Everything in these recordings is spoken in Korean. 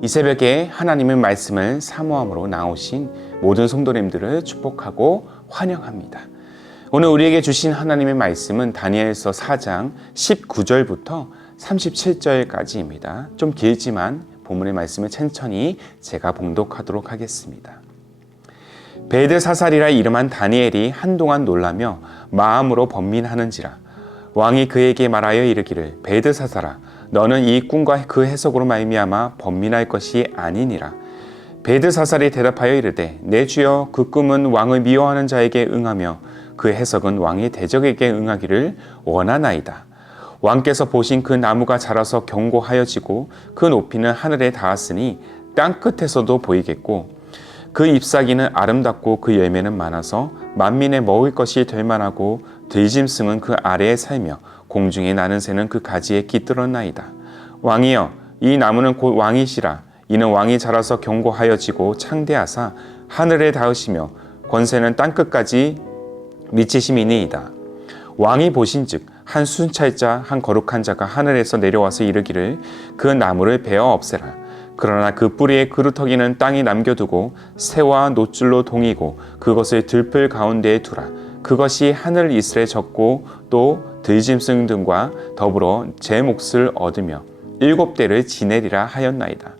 이 새벽에 하나님의 말씀을 사모함으로 나오신 모든 성도님들을 축복하고 환영합니다. 오늘 우리에게 주신 하나님의 말씀은 다니엘서 4장 19절부터 37절까지입니다. 좀 길지만 본문의 말씀을 천천히 제가 봉독하도록 하겠습니다. 벨드사살이라 이름한 다니엘이 한동안 놀라며 마음으로 번민하는지라 왕이 그에게 말하여 이르기를 벨드사살아 너는 이 꿈과 그 해석으로 말미암아 번민할 것이 아니니라. 벨드사살이 대답하여 이르되 내 주여 그 꿈은 왕을 미워하는 자에게 응하며 그 해석은 왕의 대적에게 응하기를 원하나이다. 왕께서 보신 그 나무가 자라서 견고하여지고 그 높이는 하늘에 닿았으니 땅 끝에서도 보이겠고 그 잎사귀는 아름답고 그 열매는 많아서 만민의 먹을 것이 될 만하고 들짐승은 그 아래에 살며 공중에 나는 새는 그 가지에 깃들었나이다. 왕이여 이 나무는 곧 왕이시라. 이는 왕이 자라서 견고하여지고 창대하사 하늘에 닿으시며 권세는 땅끝까지 미치심이니이다. 왕이 보신즉 한 순찰자 한 거룩한 자가 하늘에서 내려와서 이르기를 그 나무를 베어 없애라. 그러나 그 뿌리의 그루터기는 땅이 남겨두고 새와 노줄로 동이고 그것을 들풀 가운데에 두라. 그것이 하늘 이슬에 젖고 또 들짐승 등과 더불어 제 몫을 얻으며 7대를 지내리라 하였나이다.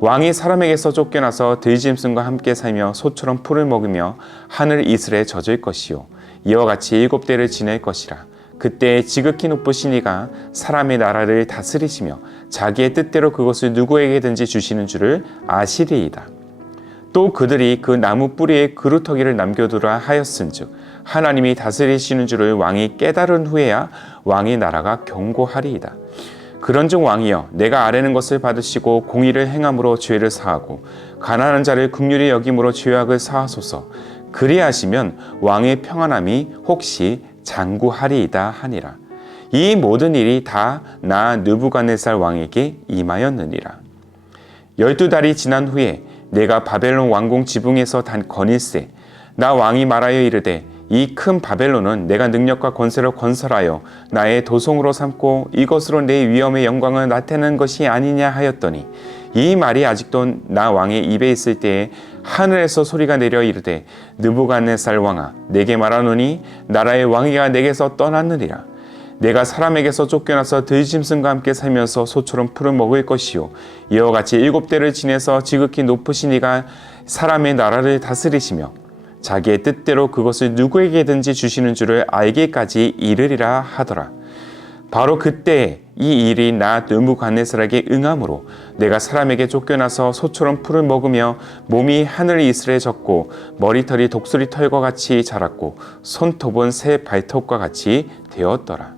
왕이 사람에게서 쫓겨나서 들짐승과 함께 살며 소처럼 풀을 먹으며 하늘 이슬에 젖을 것이요 이와 같이 7대를 지낼 것이라. 그때 지극히 높으신 이가 사람의 나라를 다스리시며 자기의 뜻대로 그것을 누구에게든지 주시는 줄을 아시리이다. 또 그들이 그 나무 뿌리에 그루터기를 남겨두라 하였은즉 하나님이 다스리시는 줄을 왕이 깨달은 후에야 왕의 나라가 견고하리이다. 그런즉 왕이여 내가 아뢰는 것을 받으시고 공의를 행함으로 죄를 사하고 가난한 자를 긍휼히 여김으로 죄악을 사하소서. 그리하시면 왕의 평안함이 혹시 장구하리이다 하니라. 이 모든 일이 다 나 느부갓네살 왕에게 임하였느니라. 12달이 지난 후에 내가 바벨론 왕궁 지붕에서 단 거닐세 나 왕이 말하여 이르되 이 큰 바벨론은 내가 능력과 권세로 건설하여 나의 도성으로 삼고 이것으로 내 위엄의 영광을 나타내는 것이 아니냐 하였더니 이 말이 아직도 나 왕의 입에 있을 때에 하늘에서 소리가 내려 이르되 느부갓네살 왕아 내게 말하노니 나라의 왕위가 내게서 떠났느니라. 내가 사람에게서 쫓겨나서 들짐승과 함께 살면서 소처럼 풀을 먹을 것이요 이와 같이 7대를 지내서 지극히 높으신 이가 사람의 나라를 다스리시며 자기의 뜻대로 그것을 누구에게든지 주시는 줄을 알기까지 이르리라 하더라. 바로 그때 이 일이 나 느부갓네살에게 응함으로 내가 사람에게 쫓겨나서 소처럼 풀을 먹으며 몸이 하늘 이슬에 젖고 머리털이 독수리 털과 같이 자랐고 손톱은 새 발톱과 같이 되었더라.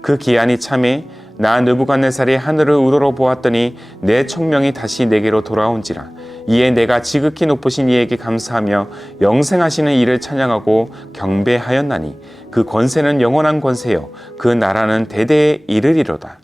그 기한이 참에 나 느부갓네살이 하늘을 우러러 보았더니 내 총명이 다시 내게로 돌아온지라. 이에 내가 지극히 높으신 이에게 감사하며 영생하시는 이를 찬양하고 경배하였나니 그 권세는 영원한 권세요 그 나라는 대대에 이르리로다.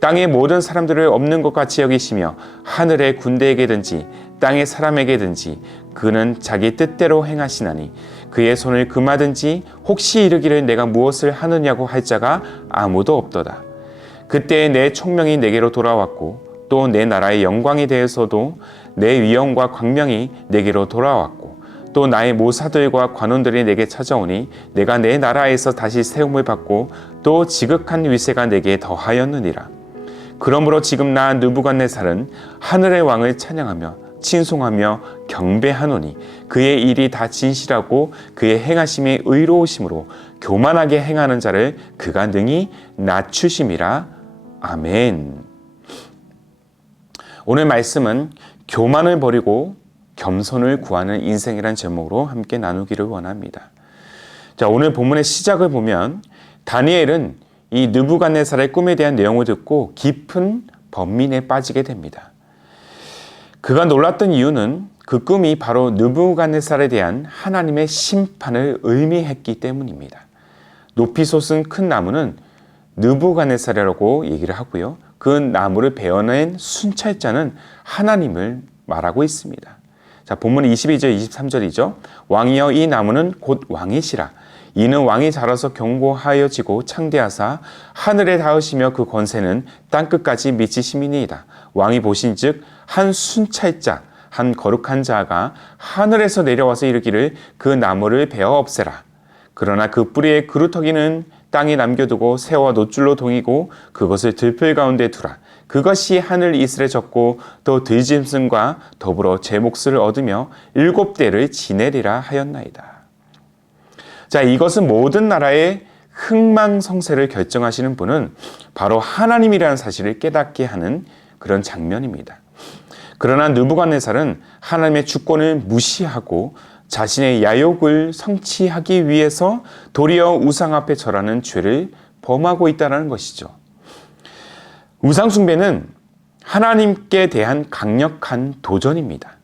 땅의 모든 사람들을 없는 것 같이 여기시며 하늘의 군대에게든지 땅의 사람에게든지 그는 자기 뜻대로 행하시나니 그의 손을 금하든지 혹시 이르기를 내가 무엇을 하느냐고 할 자가 아무도 없도다. 그때 내 총명이 내게로 돌아왔고 또 내 나라의 영광에 대해서도 내 위엄과 광명이 내게로 돌아왔고 또 나의 모사들과 관원들이 내게 찾아오니 내가 내 나라에서 다시 세움을 받고 또 지극한 위세가 내게 더하였느니라. 그러므로 지금 나 느부갓네살은 하늘의 왕을 찬양하며 칭송하며 경배하노니 그의 일이 다 진실하고 그의 행하심이 의로우심으로 교만하게 행하는 자를 그가 능히 낮추심이라. 아멘. 오늘 말씀은 교만을 버리고 겸손을 구하는 인생이란 제목으로 함께 나누기를 원합니다. 자, 오늘 본문의 시작을 보면 다니엘은 이 느부갓네살의 꿈에 대한 내용을 듣고 깊은 번민에 빠지게 됩니다. 그가 놀랐던 이유는 그 꿈이 바로 느부갓네살에 대한 하나님의 심판을 의미했기 때문입니다. 높이 솟은 큰 나무는 느부갓네살이라고 얘기를 하고요. 그 나무를 베어낸 순찰자는 하나님을 말하고 있습니다. 자, 본문 22절, 23절이죠. 왕이여 이 나무는 곧 왕이시라. 이는 왕이 자라서 견고하여지고 창대하사 하늘에 닿으시며 그 권세는 땅끝까지 미치심이니이다. 왕이 보신즉 한 순찰자 한 거룩한 자가 하늘에서 내려와서 이르기를 그 나무를 베어 없애라. 그러나 그 뿌리의 그루터기는 땅에 남겨두고 새와 노줄로 동이고 그것을 들풀 가운데 두라. 그것이 하늘 이슬에 젖고 또 들짐승과 더불어 제 몫을 얻으며 7대를 지내리라 하였나이다. 자, 이것은 모든 나라의 흥망성쇠를 결정하시는 분은 바로 하나님이라는 사실을 깨닫게 하는 그런 장면입니다. 그러나 느부갓네살은 하나님의 주권을 무시하고 자신의 야욕을 성취하기 위해서 도리어 우상 앞에 절하는 죄를 범하고 있다는 것이죠. 우상 숭배는 하나님께 대한 강력한 도전입니다.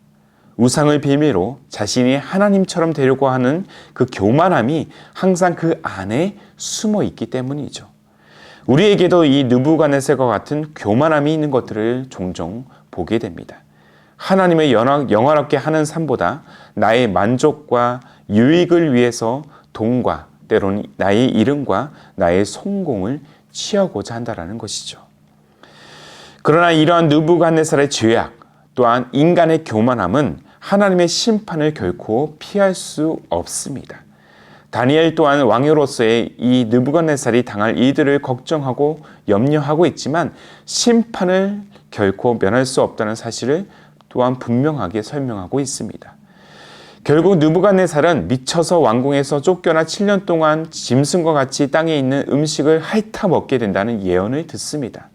우상을 빌미로 자신이 하나님처럼 되려고 하는 그 교만함이 항상 그 안에 숨어 있기 때문이죠. 우리에게도 이 느부갓네살과 같은 교만함이 있는 것들을 종종 보게 됩니다. 하나님의 영화롭게 하는 삶보다 나의 만족과 유익을 위해서 돈과 때로는 나의 이름과 나의 성공을 취하고자 한다는 것이죠. 그러나 이러한 느부갓네살의 죄악 또한 인간의 교만함은 하나님의 심판을 결코 피할 수 없습니다. 다니엘 또한 왕으로서의 이 느부갓네살이 당할 일들을 걱정하고 염려하고 있지만 심판을 결코 면할 수 없다는 사실을 또한 분명하게 설명하고 있습니다. 결국 느부갓네살은 미쳐서 왕궁에서 쫓겨나 7년 동안 짐승과 같이 땅에 있는 음식을 핥아 먹게 된다는 예언을 듣습니다.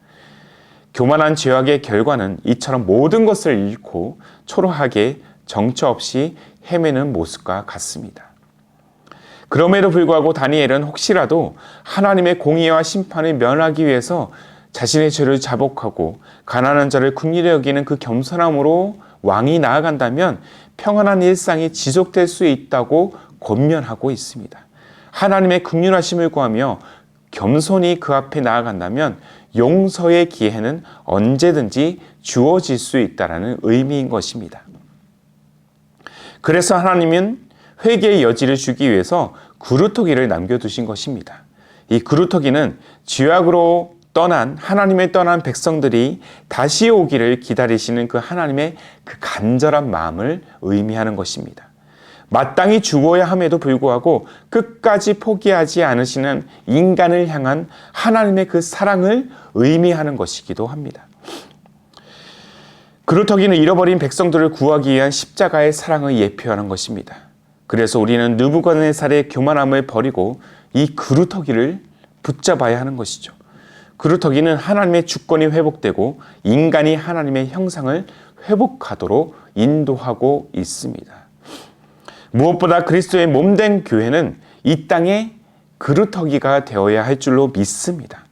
교만한 죄악의 결과는 이처럼 모든 것을 잃고 초라하게 정처 없이 헤매는 모습과 같습니다. 그럼에도 불구하고 다니엘은 혹시라도 하나님의 공의와 심판을 면하기 위해서 자신의 죄를 자복하고 가난한 자를 긍휼히 여기는 그 겸손함으로 왕이 나아간다면 평안한 일상이 지속될 수 있다고 권면하고 있습니다. 하나님의 긍휼하심을 구하며 겸손히 그 앞에 나아간다면 용서의 기회는 언제든지 주어질 수 있다는 의미인 것입니다. 그래서 하나님은 회개의 여지를 주기 위해서 그루터기를 남겨두신 것입니다. 이 그루터기는 죄악으로 하나님을 떠난 백성들이 다시 오기를 기다리시는 그 하나님의 그 간절한 마음을 의미하는 것입니다. 마땅히 죽어야 함에도 불구하고 끝까지 포기하지 않으시는 인간을 향한 하나님의 그 사랑을 의미하는 것이기도 합니다. 그루터기는 잃어버린 백성들을 구하기 위한 십자가의 사랑을 예표하는 것입니다. 그래서 우리는 느부갓네살의 교만함을 버리고 이 그루터기를 붙잡아야 하는 것이죠. 그루터기는 하나님의 주권이 회복되고 인간이 하나님의 형상을 회복하도록 인도하고 있습니다. 무엇보다 그리스도의 몸된 교회는 이 땅에 그루터기가 되어야 할 줄로 믿습니다.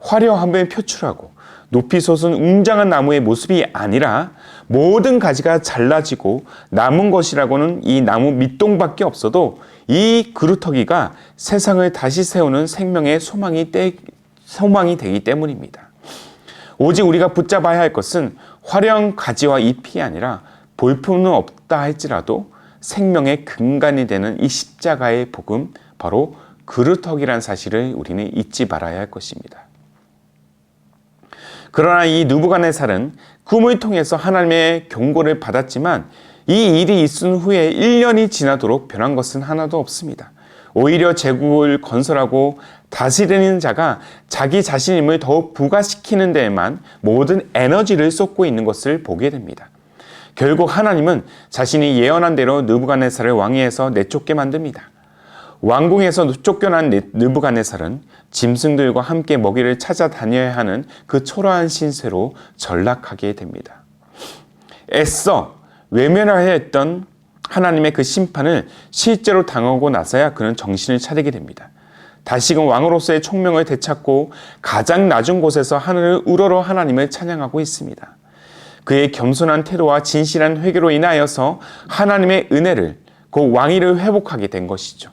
화려함을 표출하고 높이 솟은 웅장한 나무의 모습이 아니라 모든 가지가 잘라지고 남은 것이라고는 이 나무 밑동밖에 없어도 이 그루터기가 세상을 다시 세우는 생명의 소망이 되기 때문입니다. 오직 우리가 붙잡아야 할 것은 화려한 가지와 잎이 아니라 볼품은 없다 할지라도 생명의 근간이 되는 이 십자가의 복음, 바로 그루터기란 사실을 우리는 잊지 말아야 할 것입니다. 그러나 이 느부갓네살은 꿈을 통해서 하나님의 경고를 받았지만 이 일이 있은 후에 1년이 지나도록 변한 것은 하나도 없습니다. 오히려 제국을 건설하고 다스리는 자가 자기 자신임을 더욱 부각시키는 데에만 모든 에너지를 쏟고 있는 것을 보게 됩니다. 결국 하나님은 자신이 예언한 대로 느부갓네살을 왕위에서 내쫓게 만듭니다. 왕궁에서 쫓겨난 느부갓네살은 짐승들과 함께 먹이를 찾아다녀야 하는 그 초라한 신세로 전락하게 됩니다. 애써 외면하려 했던 하나님의 그 심판을 실제로 당하고 나서야 그는 정신을 차리게 됩니다. 다시금 왕으로서의 총명을 되찾고 가장 낮은 곳에서 하늘을 우러러 하나님을 찬양하고 있습니다. 그의 겸손한 태도와 진실한 회개로 인하여서 하나님의 은혜를, 그 왕위를 회복하게 된 것이죠.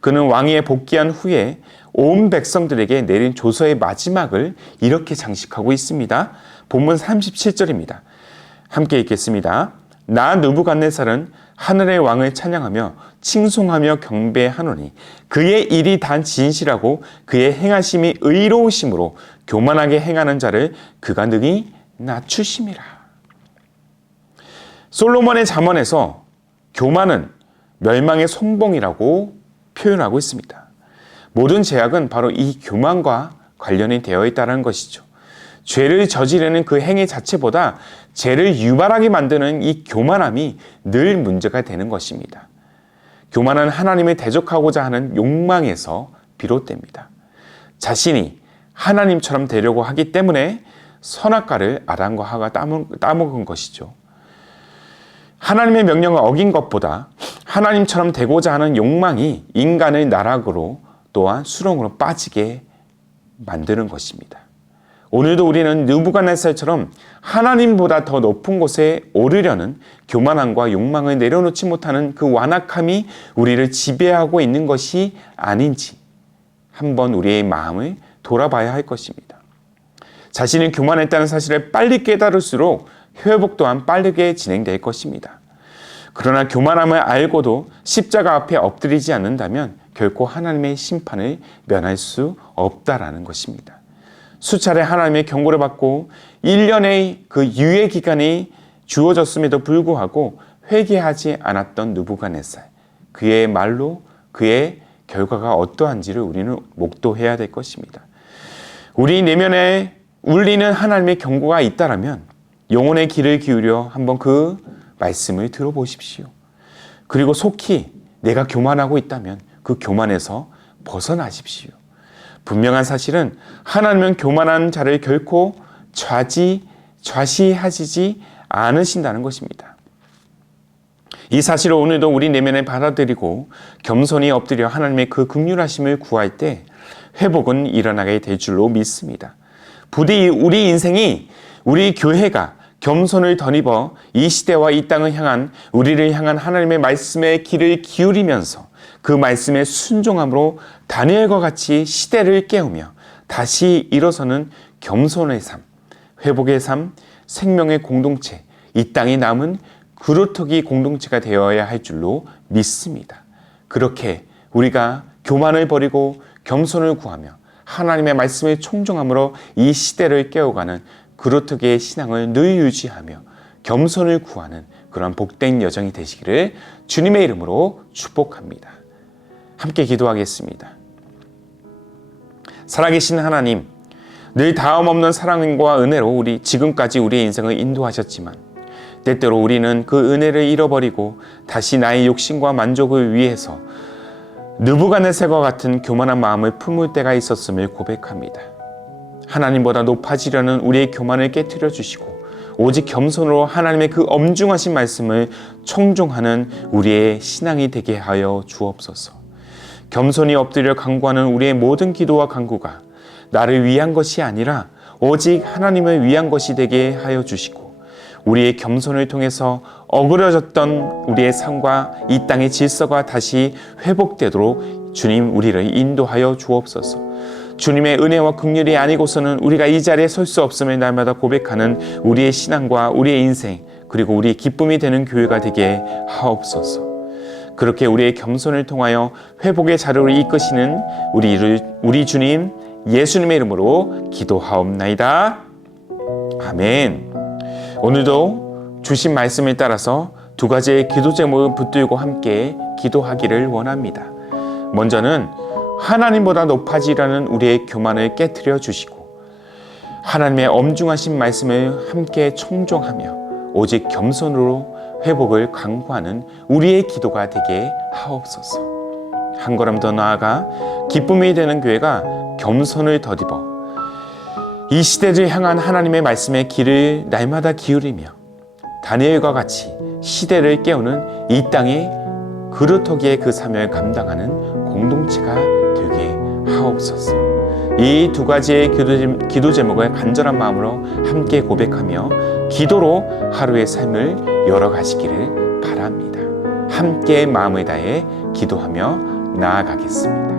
그는 왕위에 복귀한 후에 온 백성들에게 내린 조서의 마지막을 이렇게 장식하고 있습니다. 본문 37절입니다. 함께 읽겠습니다. 나 느부갓네살은 하늘의 왕을 찬양하며 칭송하며 경배하노니 그의 일이 단 진실하고 그의 행하심이 의로우심으로 교만하게 행하는 자를 그가 능히 낮추심이라. 솔로몬의 잠언에서 교만은 멸망의 손봉이라고 표현하고 있습니다. 모든 죄악은 바로 이 교만과 관련이 되어 있다는 것이죠. 죄를 저지르는 그 행위 자체보다 죄를 유발하게 만드는 이 교만함이 늘 문제가 되는 것입니다. 교만은 하나님을 대적하고자 하는 욕망에서 비롯됩니다. 자신이 하나님처럼 되려고 하기 때문에 선악과를 아담과 하가 따먹은 것이죠. 하나님의 명령을 어긴 것보다 하나님처럼 되고자 하는 욕망이 인간을 나락으로 또한 수렁으로 빠지게 만드는 것입니다. 오늘도 우리는 느부갓네살처럼 하나님보다 더 높은 곳에 오르려는 교만함과 욕망을 내려놓지 못하는 그 완악함이 우리를 지배하고 있는 것이 아닌지 한번 우리의 마음을 돌아봐야 할 것입니다. 자신이 교만했다는 사실을 빨리 깨달을수록 회복 또한 빠르게 진행될 것입니다. 그러나 교만함을 알고도 십자가 앞에 엎드리지 않는다면 결코 하나님의 심판을 면할 수 없다라는 것입니다. 수차례 하나님의 경고를 받고 1년의 그 유예 기간이 주어졌음에도 불구하고 회개하지 않았던 느부갓네살, 그의 말로 그의 결과가 어떠한지를 우리는 목도해야 될 것입니다. 우리 내면에 울리는 하나님의 경고가 있다라면 영혼의 귀를 기울여 한번 그 말씀을 들어보십시오. 그리고 속히 내가 교만하고 있다면 그 교만에서 벗어나십시오. 분명한 사실은 하나님은 교만한 자를 결코 좌시하시지 않으신다는 것입니다. 이 사실을 오늘도 우리 내면에 받아들이고 겸손히 엎드려 하나님의 그 긍휼하심을 구할 때 회복은 일어나게 될 줄로 믿습니다. 부디 우리 인생이, 우리 교회가 겸손을 덧입어 이 시대와 이 땅을 향한, 우리를 향한 하나님의 말씀에 귀를 기울이면서 그 말씀에 순종함으로 다니엘과 같이 시대를 깨우며 다시 일어서는 겸손의 삶, 회복의 삶, 생명의 공동체, 이 땅에 남은 그루터기 공동체가 되어야 할 줄로 믿습니다. 그렇게 우리가 교만을 버리고 겸손을 구하며 하나님의 말씀에 총정함으로 이 시대를 깨워가는 그루터기의 신앙을 늘 유지하며 겸손을 구하는 그런 복된 여정이 되시기를 주님의 이름으로 축복합니다. 함께 기도하겠습니다. 살아계신 하나님, 늘 다음없는 사랑과 은혜로 지금까지 우리의 인생을 인도하셨지만 때때로 우리는 그 은혜를 잃어버리고 다시 나의 욕심과 만족을 위해서 느부갓네살과 같은 교만한 마음을 품을 때가 있었음을 고백합니다. 하나님보다 높아지려는 우리의 교만을 깨트려 주시고 오직 겸손으로 하나님의 그 엄중하신 말씀을 청종하는 우리의 신앙이 되게 하여 주옵소서. 겸손히 엎드려 간구하는 우리의 모든 기도와 간구가 나를 위한 것이 아니라 오직 하나님을 위한 것이 되게 하여 주시고 우리의 겸손을 통해서 어그러졌던 우리의 삶과 이 땅의 질서가 다시 회복되도록 주님 우리를 인도하여 주옵소서. 주님의 은혜와 긍휼이 아니고서는 우리가 이 자리에 설 수 없음을 날마다 고백하는 우리의 신앙과 우리의 인생, 그리고 우리의 기쁨이 되는 교회가 되게 하옵소서. 그렇게 우리의 겸손을 통하여 회복의 자료를 이끄시는 우리 주님 예수님의 이름으로 기도하옵나이다. 아멘. 오늘도 주신 말씀을 따라서 두 가지의 기도 제목을 붙들고 함께 기도하기를 원합니다. 먼저는 하나님보다 높아지라는 우리의 교만을 깨트려 주시고 하나님의 엄중하신 말씀을 함께 청종하며 오직 겸손으로 회복을 강구하는 우리의 기도가 되게 하옵소서. 한 걸음 더 나아가 기쁨이 되는 교회가 겸손을 덧입어 이 시대를 향한 하나님의 말씀에 귀를 날마다 기울이며 다니엘과 같이 시대를 깨우는 이 땅의 그루터기의 그 사명을 감당하는 공동체가 되게 하옵소서. 이 두 가지의 기도 제목을 간절한 마음으로 함께 고백하며 기도로 하루의 삶을 열어가시기를 바랍니다. 함께 마음을 다해 기도하며 나아가겠습니다.